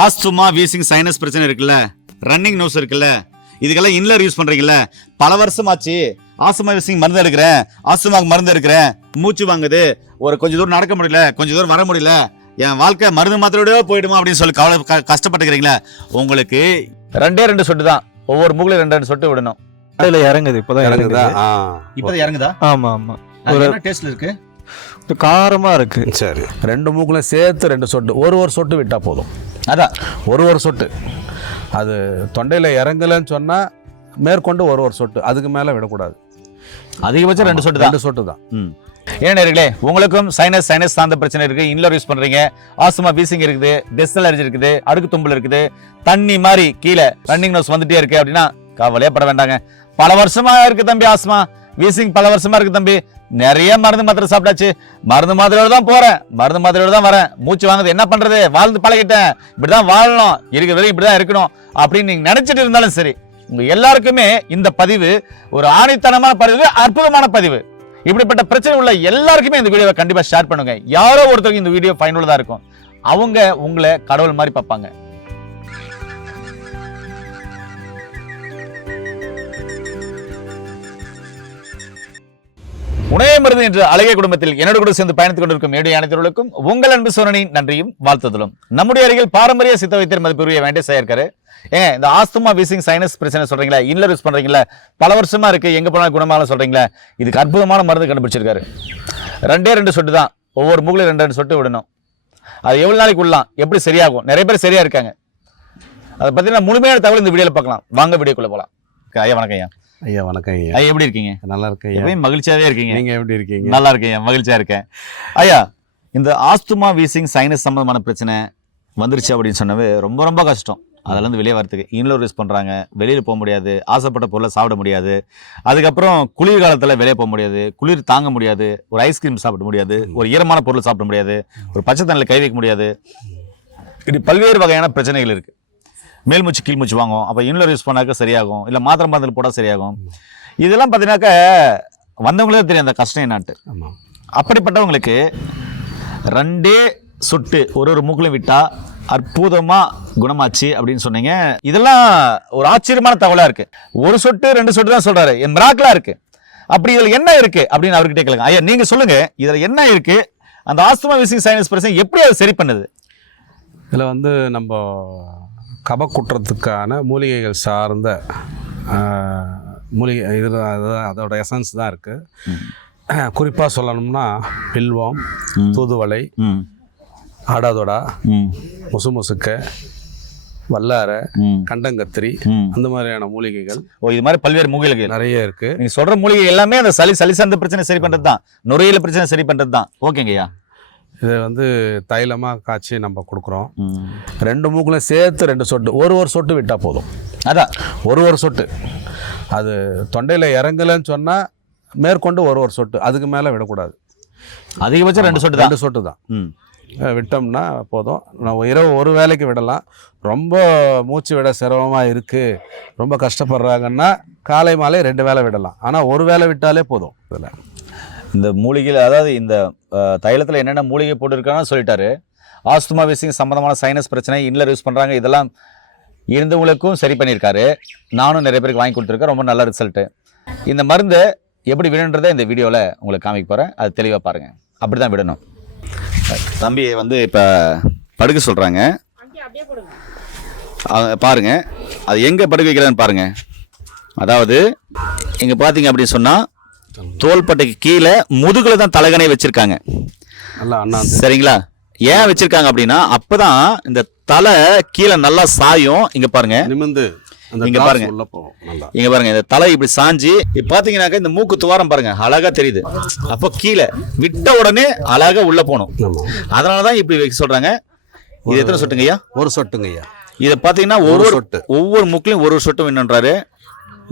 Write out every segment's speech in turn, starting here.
Asthma wheezing sinus பிரச்சனை இருக்குல்ல, running nose இருக்குல்ல, இதுக்கெல்லாம் இன்லர் யூஸ் பண்றீங்கல்ல, பல வருஷமாச்சு. ஆஸ்துமா வீசிங் மருந்து எடுக்கிறேன், ஆஸ்துமாக்கு மருந்து எடுக்கிறேன், மூச்சு வாங்குது, ஒரு கொஞ்சம் தூரம் நடக்க முடியல, கொஞ்சம் தூரம் வர முடியல, என் வாழ்க்கை மருந்து மாத்திரையோட போயிடுமா அப்படின்னு சொல்லி கஷ்டப்பட்டுக்கிறீங்களா? உங்களுக்கு 2 சொட்டு தான், ஒவ்வொரு மூக்குல 2 சொட்டு விடணும். இறங்குது, இப்பதான் இறங்குதா? இப்பதான் இறங்குதா? ஆமா ஆமா. ஒரு டேஸ்ட்ல இருக்கு, காரமா இருக்கு. சரி, 2 மூக்குல சேர்த்து 2 சொட்டு, ஒரு சொட்டு விட்டா போதும். அதான் ஒரு சொட்டு. அது தொண்டையில இறங்கலன்னு சொன்னா மேற்கொண்டு ஒரு சொட்டு, அதுக்கு மேல விடக்கூடாது. அதிகபட்சம் 2 சொட்டு தான். 2 சொட்டு தான். ஏன் நேயர்களே, உங்களுக்கும் சைனஸ் சார்ந்த பிரச்சனை இருக்கு, இன்லர் யூஸ் பண்றீங்க, ஆஸ்துமா வீசிங் இருக்குது, டஸ்ட் அலர்ஜி இருக்குது, அடுக்கு தும்பல் இருக்குது, தண்ணி மாதிரி கீழே ரன்னிங் நோஸ் வந்துட்டே இருக்கு அப்படின்னா கவலையே பட வேண்டாங்க. பல வருஷமா இருக்கு தம்பி, ஆஸ்துமா வீசிங் பல வருஷமா இருக்கு தம்பி, நிறைய மருந்து மாத்திரை சாப்பிட்டாச்சு, மருந்து மாத்திரையோட தான் போறேன், மருந்து மாத்திரையோட தான் வரேன், மூச்சு வாங்குது, என்ன பண்றது, வாழ்ந்து பழகிட்டேன், இப்படிதான் வாழணும், இருக்கிற வரைக்கும் இப்படிதான் இருக்கணும் அப்படின்னு நீங்க நினைச்சிட்டு இருந்தாலும் சரி, உங்க எல்லாருக்குமே இந்த பதிவு ஒரு ஆணித்தனமான பதிவு, அற்புதமான பதிவு. இப்படிப்பட்ட பிரச்சனை உள்ள எல்லாருக்குமே இந்த வீடியோவை கண்டிப்பா ஷேர் பண்ணுங்க. யாரோ ஒருத்தருக்கு இந்த வீடியோ பயனுள்ளதா இருக்கும், அவங்க உங்களை கடவுள் மாதிரி பார்ப்பாங்க. உணவே மருந்து என்ற அழகிய குடும்பத்தில் என்னோட கூட சேர்ந்து பயணித்துக் கொண்டிருக்கும் ஏழு அனைத்தவர்களுக்கும் உங்கள் அன்பு சோழனின் நன்றியும் வாழ்த்துதலும். நம்முடைய அருகில் பாரம்பரிய சித்த வைத்தியர் மதிப்புரிய வேண்டிய செய்யிருக்காரு. ஏங்க, இந்த ஆஸ்துமா வீசிங் சைனஸ் பிரச்சனை சொல்றீங்களா, இன்லர் யூஸ் பண்றீங்களா, பல வருஷமா இருக்கு, எங்க போனாலும் குணமாக சொல்றீங்களா, இதுக்கு அற்புதமான மருந்து கண்டுபிடிச்சிருக்காரு. 2 சொட்டு தான், ஒவ்வொரு மூக்குல 2 சொட்டு விடணும். அது எவ்வளவு நாளைக்கு உள்ளலாம், எப்படி சரியாகும், நிறைய பேர் சரியா இருக்காங்க. அதை பத்தி முழுமையான தகவல் இந்த வீடியோல பார்க்கலாம். வாங்க வீடியோக்குள்ள போலாம். ஐயா வணக்கம். ஐயா ஐயா வணக்கம். ஐயா ஐயா எப்படி இருக்கீங்க? நல்லா இருக்கேன். எப்பயும் மகிழ்ச்சியாவே இருக்கீங்க. நீங்க எப்படி இருக்கீங்க? நல்லா இருக்கேன், மகிழ்ச்சியா இருக்கேன். ஐயா, இந்த ஆஸ்துமா வீசிங் சைனஸ் சம்பந்தமான பிரச்சனை வந்துருச்சு அப்படின்னு சொன்னவே ரொம்ப ரொம்ப கஷ்டம். அதுல இருந்து வெளியே வரதுக்கு இன்லோர் யூஸ் பண்றாங்க, வெளியில போக முடியாது, ஆசைப்பட்ட பொருளை சாப்பிட முடியாது, அதுக்கப்புறம் குளிர் காலத்துல வெளியே போக முடியாது, குளிர் தாங்க முடியாது, ஒரு ஐஸ்கிரீம் சாப்பிட முடியாது, ஒரு ஈரமான பொருள் சாப்பிட முடியாது, ஒரு பச்சை தண்ணியில் கை வைக்க முடியாது, இப்படி பல்வேறு வகையான பிரச்சனைகள் இருக்கு. மேல் மூச்சு கீழ் மூச்சு வாங்கும், அப்போ இன்லர் யூஸ் பண்ணாக்க சரியாகும், இல்லை மாத்திரை மருந்தில் போட்டால் சரியாகும். இதெல்லாம் பார்த்தீங்கன்னாக்க வந்தவங்களே தெரியும் அந்த கஷ்டம் என்னாட்டு. அப்படிப்பட்டவங்களுக்கு 2 சொட்டு ஒரு மூக்கில் விட்டா அற்புதமா குணமாச்சு அப்படின்னு சொன்னீங்க. இதெல்லாம் ஒரு ஆச்சரியமான தகவலா இருக்கு. 1 சொட்டு 2 சொட்டு தான் சொல்றாரு, என் மிராக்கிளா இருக்கு. அப்படி இதுல என்ன இருக்கு அப்படின்னு அவர்கிட்ட கேளுங்க. ஐயா நீங்க சொல்லுங்க, இதுல என்ன இருக்கு, அந்த ஆஸ்துமா வீசிங் சைனஸ் பிரச்சனை எப்படி அது சரி பண்ணுது? இதுல நம்ம கபக்குற்றத்துக்கான மூலிகைகள் சார்ந்த மூலிகை இது, அதோட எசன்ஸ் தான் இருக்கு. குறிப்பாக சொல்லணும்னா பில்வம், தூதுவளை, ஆடாதொடா, முசுமுசுக்க, வல்லாரை, கண்டங்கத்திரி, அந்த மாதிரியான மூலிகைகள். இது மாதிரி பல்வேறு மூலிகைகள் நிறைய இருக்கு. நீங்க சொல்ற மூலிகை எல்லாமே அந்த சளி சார்ந்த பிரச்சனை சரி பண்றது தான், நுரையீரல் பிரச்சனை சரி பண்றது தான். ஓகேங்கய்யா. இதை தைலமாக காய்ச்சி நம்ம கொடுக்குறோம். 2 மூக்குல சேர்த்து 2 சொட்டு, ஒரு சொட்டு விட்டா போதும். அதான் ஒரு சொட்டு. அது தொண்டையில இறங்கலன்னு சொன்னா மேற்கொண்டு ஒரு சொட்டு, அதுக்கு மேல விடக்கூடாது. அதிகபட்சம் 2 சொட்டு தான். 2 சொட்டு தான் விட்டோம்னா போதும். நம்ம இரவு ஒரு வேளைக்கு விடலாம். ரொம்ப மூச்சு விட சிரமமாக இருக்குது, ரொம்ப கஷ்டப்படுறாங்கன்னா காலை மாலை 2 வேளை விடலாம். ஆனால் ஒரு வேளை விட்டாலே போதும். இதில் இந்த மூலிகையில், அதாவது இந்த தைலத்தில் என்னென்ன மூலிகை போட்டுருக்கான்னு சொல்லிட்டாரு. ஆஸ்துமா வீசிங் சம்மந்தமான சைனஸ் பிரச்சனை, இன்லர் யூஸ் பண்ணுறாங்க, இதெல்லாம் இருந்தவங்களுக்கும் சரி பண்ணியிருக்காரு. நானும் நிறைய பேருக்கு வாங்கி கொடுத்துருக்கேன், ரொம்ப நல்ல ரிசல்ட்டு. இந்த மருந்து எப்படி விடணுன்றதை இந்த வீடியோவில் உங்களுக்கு காமிக்க போகிறேன், அது தெளிவாக பாருங்கள். அப்படி தான் விடணும். தம்பி இப்போ படுக்க சொல்கிறாங்க, பாருங்க அது எங்கே படுக்க வைக்கிறான்னு பாருங்க. அதாவது இங்கே பார்த்தீங்க அப்படின்னு சொன்னால் தோள்பட்டைக்கு கீழே முதுகுல தான் தலைகணை வச்சிருக்காங்க. சரிங்களா? ஏன் வச்சிருக்காங்க அப்படின்னா அப்பதான் இந்த தலை கீழே நல்லா சாயும். இங்க பாருங்க, நிமிர்ந்து இங்க பாருங்க, இங்க பாருங்க, இந்த தலை இப்படி சாஞ்சி பாத்தீங்கன்னாக்க இந்த மூக்கு துவாரம் பாருங்க அழகா தெரியுது. அப்போ கீழே விட்ட உடனே அழகா உள்ள போகணும். அதனாலதான் இப்படி வைக்க சொல்றாங்க. இது எத்தனை சொட்டுங்கய்யா? 1 சொட்டுங்கய்யா. இதை பாத்தீங்கன்னா ஒவ்வொரு மூக்கிலையும் ஒரு சொட்டு வேணுன்றாரு.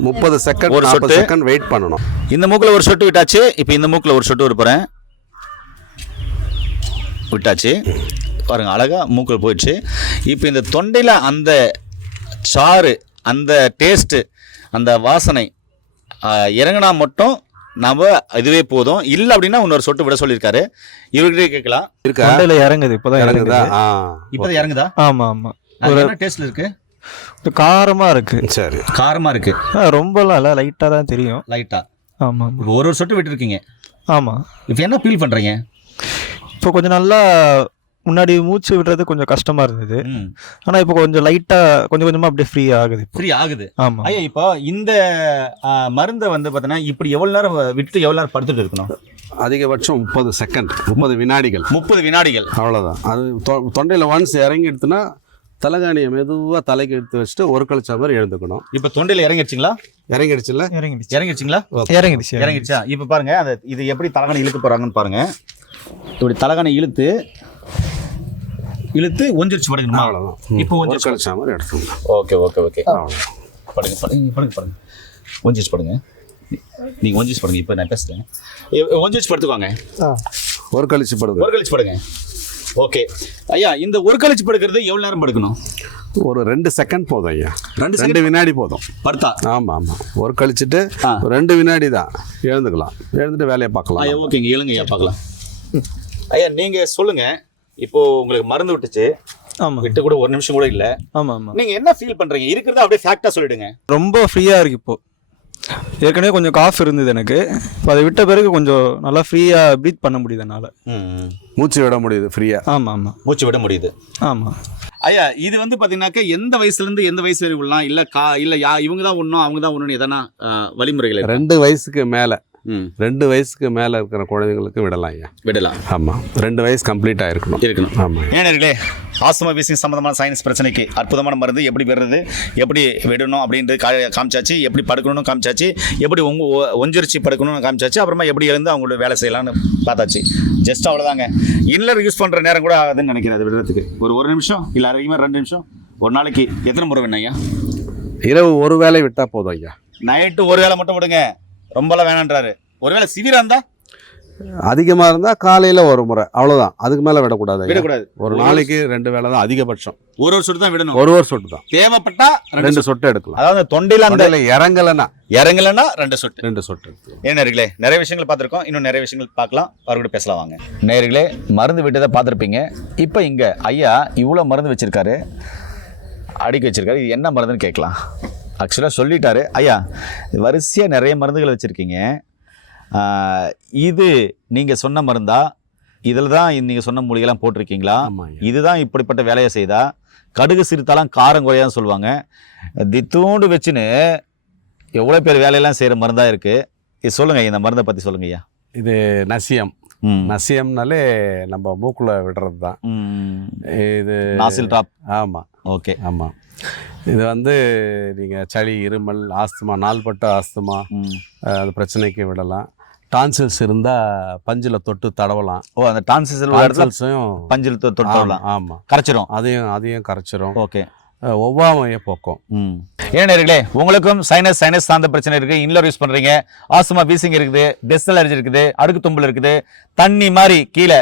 30 செகண்ட், 40 செகண்ட் வெயிட் பண்ணணும். இந்த மூக்கில் 1 சொட்டு விட்டாச்சு. இப்போ இந்த மூக்கில் 1 சொட்டு விடுறேன், விட்டாச்சு பாருங்க, அழகா மூக்கில் போயிடுச்சு. இப்போ இந்த தொண்டையில் அந்த சாறு, அந்த டேஸ்ட்டு, அந்த வாசனை இறங்கினா மட்டும் நம்ம இதுவே போதும். இல்லை அப்படின்னா இன்னொரு சொட்டு விட சொல்லியிருக்காரு. இவர்கிட்ட கேட்கலாம். தொண்டையில இறங்குது, இப்பதான் இறங்குதா? இப்பதான் இறங்குதா? ஆமா ஆமா. என்ன டேஸ்ட்ல இருக்கு? ஒரு காரமாக இருக்கு. சரி. காரமா இருக்கு. ரொம்பலாம் இல்லை, லைட்டாக தான் தெரியும். லைட்டா. ஆமாம் ஒரு சொட்டு விட்டு இருக்கீங்க. ஆமாம். இப்போ என்ன ஃபீல் பண்றீங்க? இப்போ கொஞ்சம் நல்லா முன்னாடி மூச்சு விடுறது கொஞ்சம் கஷ்டமாக இருந்தது. ஆனால் இப்போ கொஞ்சம் லைட்டாக கொஞ்சம் கொஞ்சமாக அப்படியே ஃப்ரீ ஆகுது. ஃப்ரீ ஆகுது. ஆமாம். ஐயா இப்போ இந்த மருந்தை வந்து பார்த்தீங்கன்னா இப்படி எவ்வளோ நேரம் விட்டு எவ்வளோ நேரம் படுத்துட்டு இருக்கணும்? அதிகபட்சம் 30 செகண்ட், 30 வினாடிகள். 30 வினாடிகள். அவ்வளோதான். அது தொண்டையில் ஒன்ஸ் இறங்கி எடுத்துனா தலைகாணியை மெதுவாக தலைக்கு எடுத்து வச்சுட்டு ஒரு கழிச்சா மாதிரி எழுந்துக்கணும். இப்போ தொண்டையில் இறங்கிடுச்சிங்களா? இறங்கிடுச்சுல்ல? இறங்கிடுச்சிங்களா? இறங்கிடுச்சு. இப்போ பாருங்க அந்த இது எப்படி தலைகாணி இழுக்க போறாங்கன்னு பாருங்க. இப்படி தலைகாணி இழுத்து ஒஞ்சிருச்சு படுங்கணுமா? அவ்வளோதான். இப்போ ஒரு கழிச்சா மாதிரி எடுத்துக்கணும். ஓகே படுங்க ஒஞ்சிருச்சு படுங்க. நீங்கள் ஒஞ்சிச்சு படுங்க. இப்போ நான் பேசுகிறேன். ஒஞ்சிச்சு படுத்துக்கோங்க. ஒரு கழிச்சு படுங்க. ஓகே ஐயா, இந்த ஒரு கழிச்சு படுக்கிறது எவ்வளோ நேரம் படுக்கணும்? ஒரு 2 செகண்ட் போதும் ஐயா. 2 வினாடி போதும் படுத்தா. ஆமாம். ஒரு கழிச்சுட்டு 2 வினாடி தான் எழுந்துக்கலாம். எழுந்துட்டு வேலையை பார்க்கலாம். ஐயா ஓகேங்க, எழுங்க ஐயா பார்க்கலாம். ஐயா நீங்கள் சொல்லுங்கள். இப்போ உங்களுக்கு மருந்து விட்டுச்சு. ஆமாம். விட்டு கூட ஒரு நிமிஷம் கூட இல்லை. ஆமாம். நீங்கள் என்ன ஃபீல் பண்ணுறீங்க? இருக்கிறத அப்படியே ஃபேக்டாக சொல்லிடுங்க. ரொம்ப ஃப்ரீயாக இருக்குது இப்போ. ஏற்கனவே கொஞ்சம் காஃப் இருந்தது எனக்கு. இப்போ அதை விட்ட பிறகு கொஞ்சம் நல்லா ஃப்ரீயாக ப்ரீத் பண்ண முடியுது என்னால். மூச்சு விட முடியுது ஃப்ரீயாக. ஆமாம். மூச்சு விட முடியுது. ஆமாம். ஐயா இது வந்து பார்த்தீங்கன்னாக்கா எந்த வயசுலேருந்து எந்த வயசு வரை விடலாம்? இல்லை இவங்க தான் ஒன்றும் அவங்க தான் ஒன்றுன்னு எதனா வழிமுறைகள்? 2 வயசுக்கு மேலே 2 வயசுக்கு மேலே இருக்கிற குழந்தைங்களுக்கு விடலாம் ஐயா. விடலாம். ஆமாம். 2 வயசு கம்ப்ளீட்டாக இருக்கணும். ஆமாம். ஏனர்களே, ஆஸ்துமா வீசிங் சம்மந்தமான சயின்ஸ் பிரச்சனைக்கு அற்புதமான மருந்து எப்படி விடுறது, எப்படி விடணும் அப்படின்றது காமிச்சாச்சு. எப்படி படுக்கணும்னு காமிச்சாச்சு. எப்படி ஒஞ்சிருச்சு படுக்கணும்னு காமிச்சாச்சு. அப்புறமா எப்படி எழுந்து அவங்களோட வேலை செய்யலாம்னு பார்த்தாச்சு. ஜஸ்ட் அவ்வளோதாங்க. இன்னர் யூஸ் பண்ணுற நேரம் கூட ஆகுதுன்னு நினைக்கிறேன் அது விடுறதுக்கு. ஒரு நிமிஷம் இல்லை அதிகமாக 2 நிமிஷம். ஒரு நாளைக்கு எத்தனை முறை வேணும் ஐயா? இரவு ஒரு வேளை விட்டால் போதும் ஐயா. நைட்டு ஒரு வேளை மட்டும் விடுங்க. ரொம்பலாம் வேணான்றாரு. ஒருவேளை சிவிரா இருந்தா அதிகமாக இருந்தால் காலையில் ஒரு முறை, அவ்வளோதான். அதுக்கு மேலே விடக்கூடாது. ஒரு நாளைக்கு 2 வேளை தான் அதிகபட்சம். ஒரு சொட்டு தான் விடணும். ஒரு சொட்டு தான். தேவைப்பட்டா 2 சொட்டு எடுக்கலாம். அதாவது தொண்டையில் அந்த இறங்கலைன்னா 2 சொட்டு. ஏன் நேயர்களே, நிறைய விஷயங்கள் பார்த்துருக்கோம். இன்னும் நிறைய விஷயங்கள் பார்க்கலாம். அவர்கிட்ட பேசலாம் வாங்க. நேயர்களே, மருந்து விட்டதை பார்த்துருப்பீங்க. இப்போ இங்கே ஐயா இவ்வளோ மருந்து வச்சிருக்காரு, அடுக்கி வச்சிருக்காரு. இது என்ன மருந்துன்னு கேட்கலாம். ஆக்சுவலாக சொல்லிட்டாரு ஐயா. வரிசையாக நிறைய மருந்துகள் வச்சுருக்கீங்க. இது நீங்கள் சொன்ன மருந்தா? இதில் தான் நீங்கள் சொன்ன மூலிகைலாம் போட்டிருக்கீங்களா? இதுதான் இப்படிப்பட்ட வேலையை செய்தா? கடுகு சிறுத்தாலாம் காரம் குறையான்னு சொல்லுவாங்க. தித்தூண்டு வச்சுன்னு எவ்வளோ பேர் வேலையெல்லாம் செய்கிற மருந்தாக இருக்குது. இது சொல்லுங்கள், இந்த மருந்தை பற்றி சொல்லுங்க ஐயா. இது நசியம்னாலே நம்ம மூக்குல விடுறது தான். இது நாசில் ட்ராப். ஆமாம். ஓகே. ஆமாம். இது வந்து நீங்கள் சளி, இருமல், ஆஸ்துமா, நாள்பட்ட ஆஸ்துமா அந்த பிரச்சனைக்கு விடலாம். டான்சில்ஸ் இருந்தால் பஞ்சில் தொட்டு தடவலாம். அந்த டான்சில்ஸையும் பஞ்சில் தொட்டு தடவலாம். ஆமாம். கரைச்சிரும். அதையும் கரைச்சிரும். ஓகே. ஒவ்வாமையை போக்கும். ஏனர்களே, உங்களுக்கும் சைனஸ் சார்ந்த பிரச்சனை இருக்குது. இன்லர் யூஸ் பண்ணுறீங்க, ஆஸ்துமா வீசிங் இருக்குது, டெஸ்ட் அலர்ஜி இருக்குது, அடுக்கு தும்பல் இருக்குது, தண்ணி மாதிரி கீழே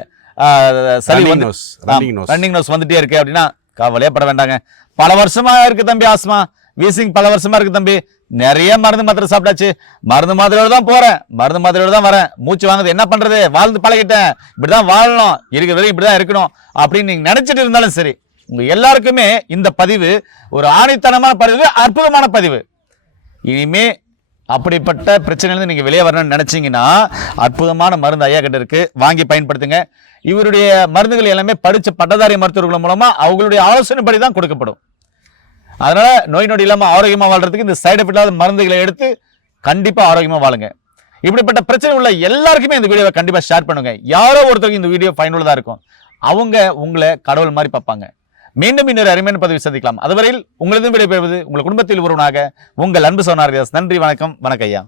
ரன்னிங் நோஸ் வந்துட்டே இருக்கு அப்படின்னா கவலையே பட வேண்டாங்க. பல வருஷமா இருக்கு தம்பி ஆஸ்துமா வீசிங், பல வருஷமா இருக்கு தம்பி. நிறைய மருந்து மாத்திரை சாப்பிட்டாச்சு. மருந்து மாத்திரையோட தான் போறேன், மருந்து மாத்திரையோட தான் வரேன். மூச்சு வாங்குது, என்ன பண்றது, வாழ்ந்து பழகிட்டேன், இப்படிதான் வாழணும், இருக்கிற வரைக்கும் இப்படிதான் இருக்கணும் அப்படின்னு நீங்க நினைச்சிட்டு இருந்தாலும் சரி, உங்க எல்லாருக்குமே இந்த பதிவு ஒரு ஆணித்தனமான பதிவு, அற்புதமான பதிவு. இனிமே அப்படிப்பட்ட பிரச்சனையிலிருந்து நீங்க வெளியே வரணும்னு நினைச்சீங்கன்னா அற்புதமான மருந்து ஐயா கிட்ட இருக்கு, வாங்கி பயன்படுத்துங்க. இவருடைய மருந்துகள் எல்லாமே படிச்ச பட்டதாரி மருத்துவர்கள் மூலமா அவங்களுடைய ஆலோசனைப்படி தான் கொடுக்கப்படும். அதனால நோய் நொடி இல்லாம ஆரோக்கியமா வாழ்றதுக்கு இந்த சைடு எஃபெக்ட் இல்லாத மருந்துகளை எடுத்து கண்டிப்பா ஆரோக்கியமா வாழுங்க. இப்படிப்பட்ட பிரச்சனை உள்ள எல்லாருக்குமே இந்த வீடியோவை கண்டிப்பா ஷேர் பண்ணுங்க. யாரோ ஒருத்தருக்கு இந்த வீடியோ பயனுள்ளதா இருக்கும். அவங்க உங்களை கடவுள் மாதிரி பார்ப்பாங்க. மீண்டும் இன்னொரு அருமையான பதிவு சந்திக்கலாம். அதுவரையில் உங்களது விடைபெறுவது உங்கள் குடும்பத்தில் ஒருவனாக உங்கள் அன்பு சோனார். நன்றி, வணக்கம். வணக்கம் ஐயா.